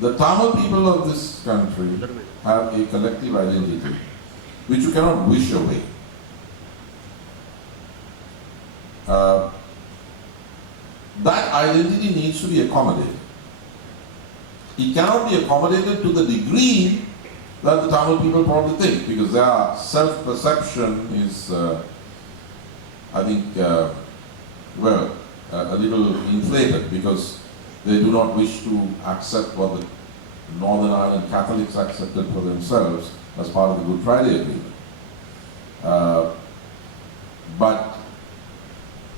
The Tamil people of this country have a collective identity which you cannot wish away. That identity needs to be accommodated. It cannot be accommodated to the degree that the Tamil people probably think, because their self-perception is, I think, well, a little inflated, because they do not wish to accept what the Northern Ireland Catholics accepted for themselves as part of the Good Friday Agreement. But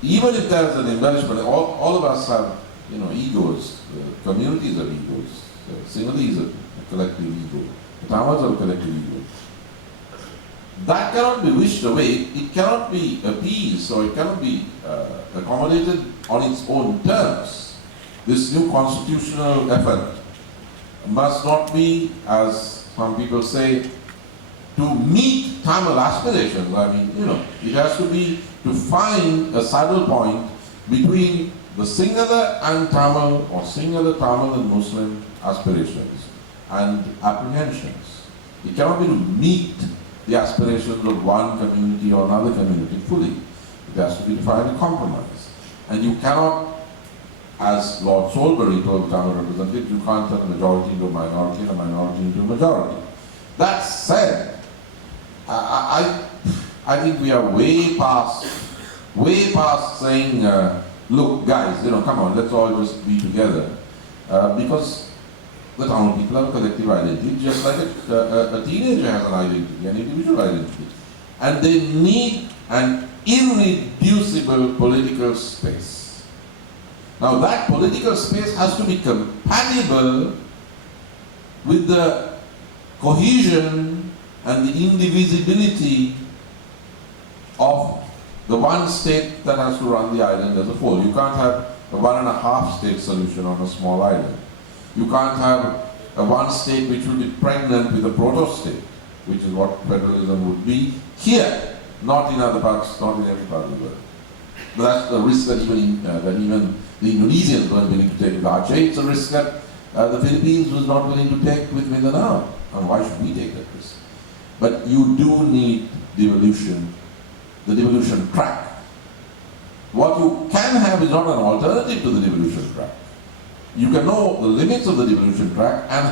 even if there is an embellishment, all of us have, egos. Communities have egos. Sinhalese is a collective ego. The Tamils have a collective ego. That cannot be wished away. It cannot be appeased, or it cannot be accommodated on its own terms. This new constitutional effort must not be, as some people say, to meet Tamil aspirations. I mean, it has to be to find a saddle point between the Sinhala and Tamil, or Sinhala, Tamil and Muslim aspirations and apprehensions. It cannot be to meet the aspirations of one community or another community fully. It has to be to find a compromise. And you cannot, as Lord Salisbury told the Tamil representatives, you can't turn a majority into a minority and a minority into a majority. That said, I think we are way past saying, look guys, come on, let's all just be together. Because the Tamil people have a collective identity, just like a teenager has an identity, an individual identity. And they need an irreducible political space. Now that political space has to be compatible with the cohesion and the indivisibility of the one state that has to run the island as a whole. You can't have a 1.5 state solution on a small island. You can't have a one state which will be pregnant with a proto-state, which is what federalism would be here, not in other parts, not in every part of the world. But that's the risk that even the Indonesians weren't willing to take with Aceh. It's a risk that the Philippines was not willing to take with Mindanao. And why should we take that risk? But you do need devolution, the devolution track. What you can have is not an alternative to the devolution track. You can know the limits of the devolution track and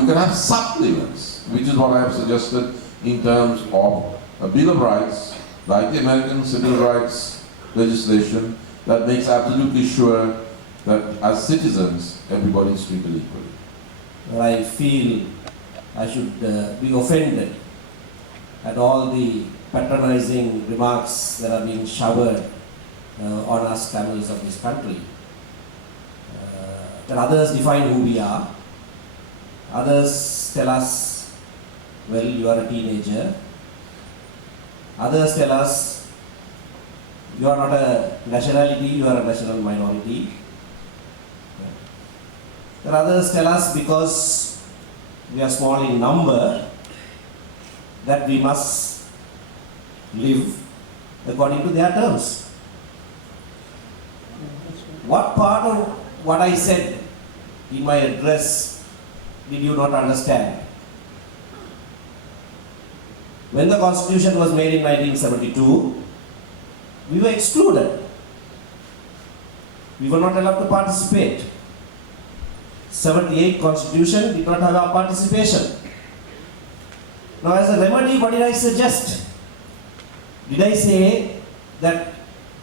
you can have supplements, which is what I have suggested in terms of a Bill of Rights, like the American Civil Rights legislation, that makes absolutely sure that as citizens, everybody is treated equally. Well, I feel I should be offended at all the patronizing remarks that are being showered on us Tamils of this country. That others define who we are. Others tell us, well, you are a teenager. Others tell us, you are not a nationality, you are a national minority. Then others tell us, because we are small in number, that we must live according to their terms. What part of what I said in my address did you not understand? When the Constitution was made in 1972, we were excluded. We were not allowed to participate. 78 Constitution did not have our participation. Now as a remedy, what did I suggest? Did I say that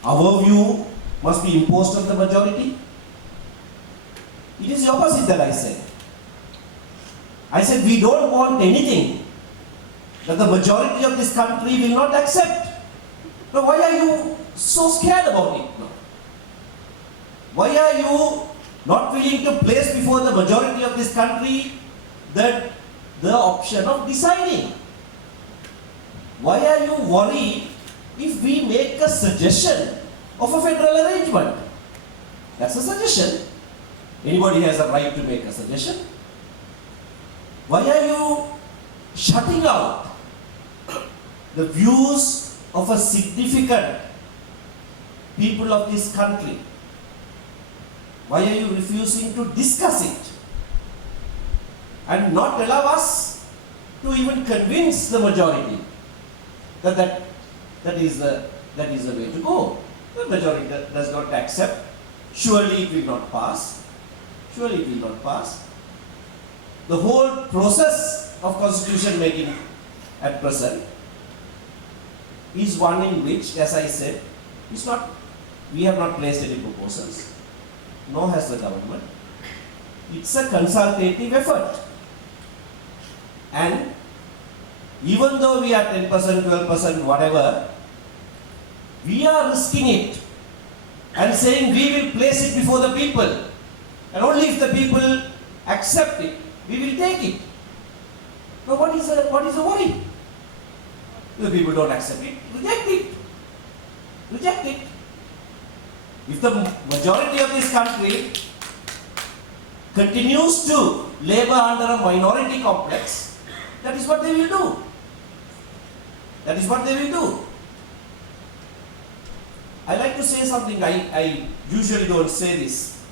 our view must be imposed on the majority? It is the opposite that I said. I said we don't want anything that the majority of this country will not accept. Now why are you so scared about it? Why are you not willing to place before the majority of this country the option of deciding? Why are you worried if we make a suggestion of a federal arrangement? That's a suggestion. Anybody has a right to make a suggestion. Why are you shutting out the views of a significant people of this country? Why are you refusing to discuss it? And not allow us to even convince the majority that is the way to go. The majority does not accept. Surely it will not pass. Surely it will not pass. The whole process of constitution making at present is one in which, as I said, we have not placed any proposals, nor has the government. It's a consultative effort. And even though we are 10%, 12%, whatever, we are risking it and saying we will place it before the people. And only if the people accept it, we will take it. Now what is the worry? If the people don't accept it, reject it. Reject it. If the majority of this country continues to labor under a minority complex, that is what they will do. That is what they will do. I like to say something. I usually don't say this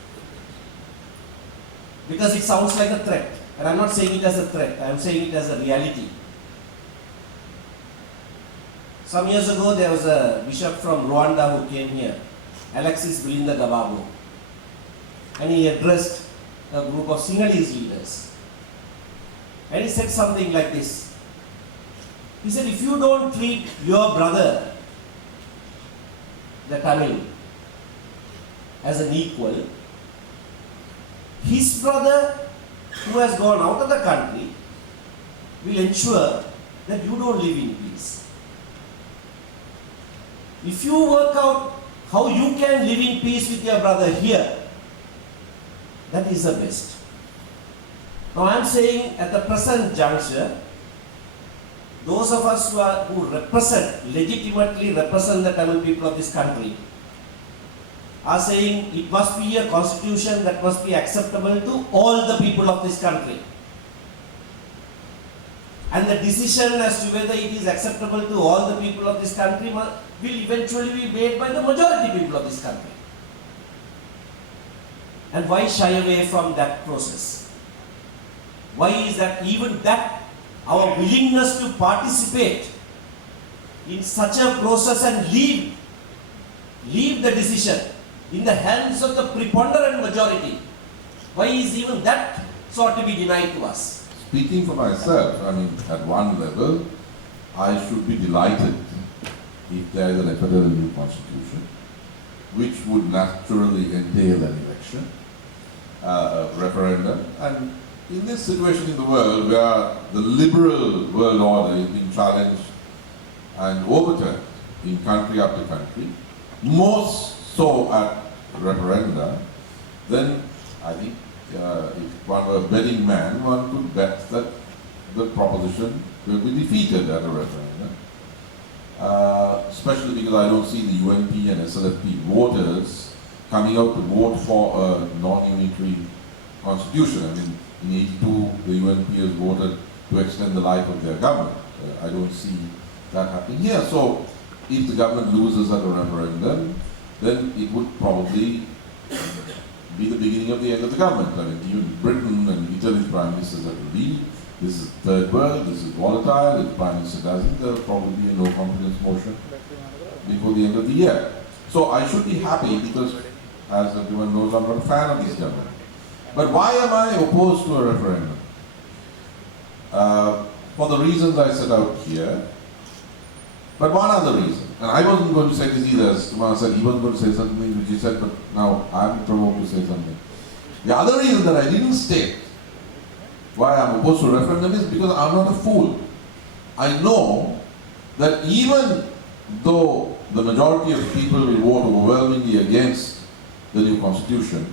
because it sounds like a threat. And I'm not saying it as a threat, I'm saying it as a reality. Some years ago, there was a bishop from Rwanda who came here, Alexis Belinda Gababo, and he addressed a group of Sinhalese leaders. And he said something like this. He said, if you don't treat your brother, the Tamil, as an equal, his brother who has gone out of the country will ensure that you don't live in peace. If you work out how you can live in peace with your brother here, that is the best. Now I am saying at the present juncture, those of us who legitimately represent the Tamil people of this country, are saying it must be a constitution that must be acceptable to all the people of this country. And the decision as to whether it is acceptable to all the people of this country will eventually be made by the majority people of this country. And why shy away from that process? Why is that even that our willingness to participate in such a process and leave the decision in the hands of the preponderant majority, why is even that sought to be denied to us? Speaking for myself, I mean, at one level, I should be delighted if there is an effort at a new constitution, which would naturally entail an election, a referendum, and in this situation in the world where the liberal world order is being challenged and overturned in country after country, most so at referenda, then I think if one were a betting man, one could bet that the proposition will be defeated at a referendum. Especially because I don't see the UNP and SLFP voters coming out to vote for a non-unitary constitution. I mean, in 82, the UNPers voted to extend the life of their government. I don't see that happening here. So, if the government loses at a referendum, then it would probably be the beginning of the end of the government. I mean, even Britain and Italy's prime ministers have to leave. This is third world, this is volatile. If the prime minister doesn't, there will probably be a no confidence motion before the end of the year. So I should be happy because, as everyone knows, I'm not a fan of this government. But why am I opposed to a referendum? For the reasons I set out here. But one other reason, and I wasn't going to say this either, as Kumar said, he wasn't going to say something which he said, but now I'm provoked to say something. The other reason that I didn't state why I'm opposed to a referendum is because I'm not a fool. I know that even though the majority of people will vote overwhelmingly against the new constitution,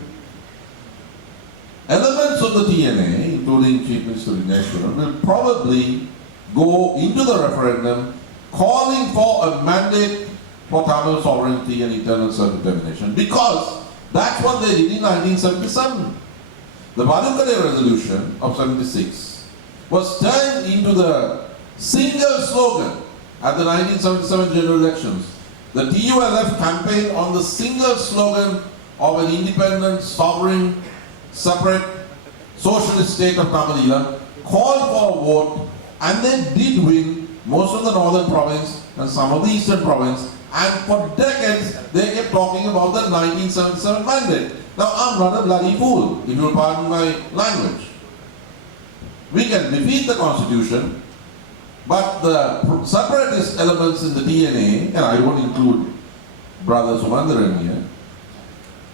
elements of the TNA, including Chief Minister Dinesh, will probably go into the referendum calling for a mandate for Tamil sovereignty and internal self-determination, because that's what they did in 1977. The Badukale resolution of 76 was turned into the single slogan at the 1977 general elections. The TULF campaigned on the single slogan of an independent, sovereign, separate, socialist state of Tamil Eelam, called for a vote, and they did win most of the northern province and some of the eastern province, and for decades they kept talking about the 1977 mandate. Now I'm not a bloody fool, if you'll pardon my language. We can defeat the constitution, but the separatist elements in the DNA, and I don't include Brother Sumanthiran here,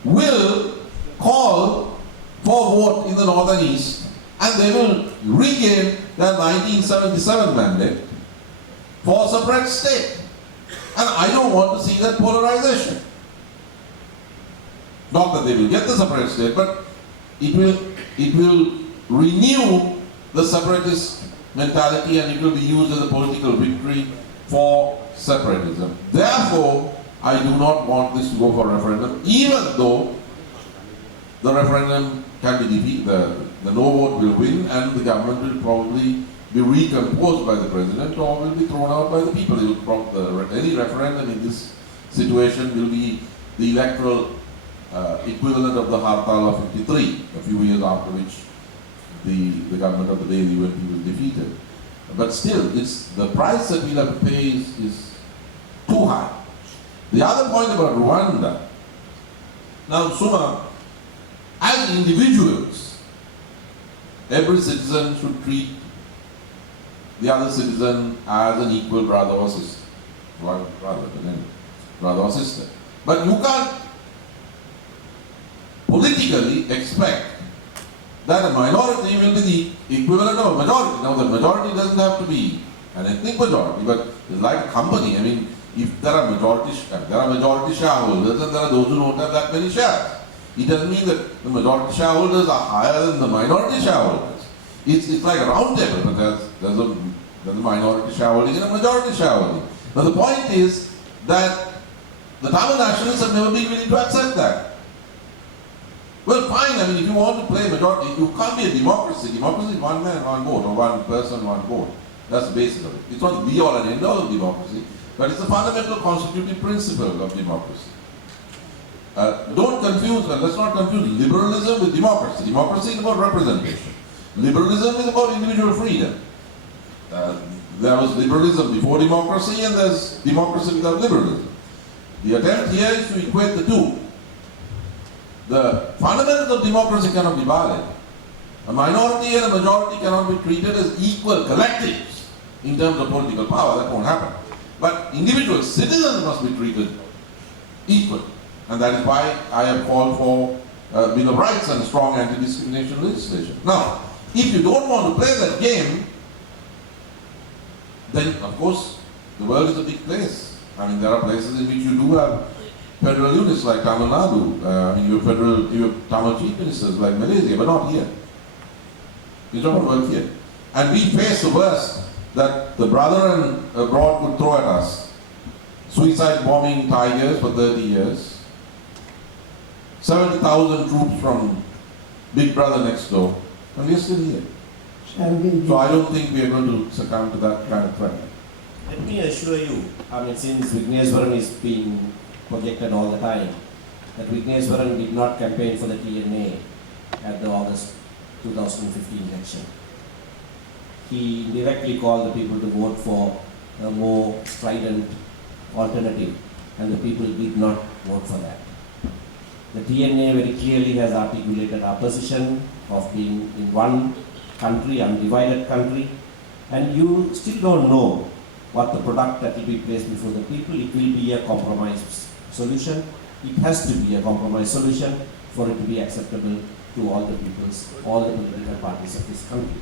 will call for vote in the north and east, and they will regain their 1977 mandate for a separate state. And I don't want to see that polarization. Not that they will get the separate state, but it will renew the separatist mentality, and it will be used as a political victory for separatism. Therefore, I do not want this to go for referendum, even though the referendum can be defeated, the no vote will win, and the government will probably be recomposed by the president or will be thrown out by the people. Any referendum in this situation will be the electoral equivalent of the Hartal of 53, a few years after which the government of the day, the UNP, was defeated. But still, it's the price that we'll have to pay is too high. The other point about Rwanda, now Suma, as individuals, every citizen should treat the other citizen as an equal brother or sister. Brother or sister. But you can't politically expect that a minority will be the equivalent of a majority. Now, the majority doesn't have to be an ethnic majority, but it's like a company. I mean, if there are majority shareholders and there are those who don't have that many shares, it doesn't mean that the majority shareholders are higher than the minority shareholders. It's like a round table, but there's a minority shareholding and a majority shareholding. But the point is that the Tamil nationalists have never been willing to accept that. Well, fine, I mean, if you want to play majority, you can't be a democracy. Democracy is one man, one vote, or one person, one vote. That's the basis of it. It's not the be-all and end-all of democracy, but it's a fundamental constitutive principle of democracy. Don't confuse, let's not confuse liberalism with democracy. Democracy is about representation. Liberalism is about individual freedom. There was liberalism before democracy, and there's democracy without liberalism. The attempt here is to equate the two. The fundamentals of democracy cannot be violated. A minority and a majority cannot be treated as equal collectives in terms of political power. That won't happen. But individual citizens must be treated equal. And that is why I have called for Bill of Rights and strong anti-discrimination legislation. Now, if you don't want to play that game, then of course the world is a big place. I mean, there are places in which you do have federal units like Tamil Nadu. You have Tamil chief ministers like Malaysia, but not here. It's not going to work here. And we face the worst that the brother abroad would throw at us. Suicide bombing tigers for 30 years. 70,000 troops from Big Brother next door. And we're still here. So I don't think we are going to succumb to that kind of threat. Let me assure you, I mean, since Vigneswaran is being projected all the time, that Vigneswaran did not campaign for the TNA at the August 2015 election. He directly called the people to vote for a more strident alternative, and the people did not vote for that. The TNA very clearly has articulated our position of being in one country, undivided country, and you still don't know what the product that will be placed before the people. It will be a compromise solution. It has to be a compromise solution for it to be acceptable to all the peoples, all the political parties of this country.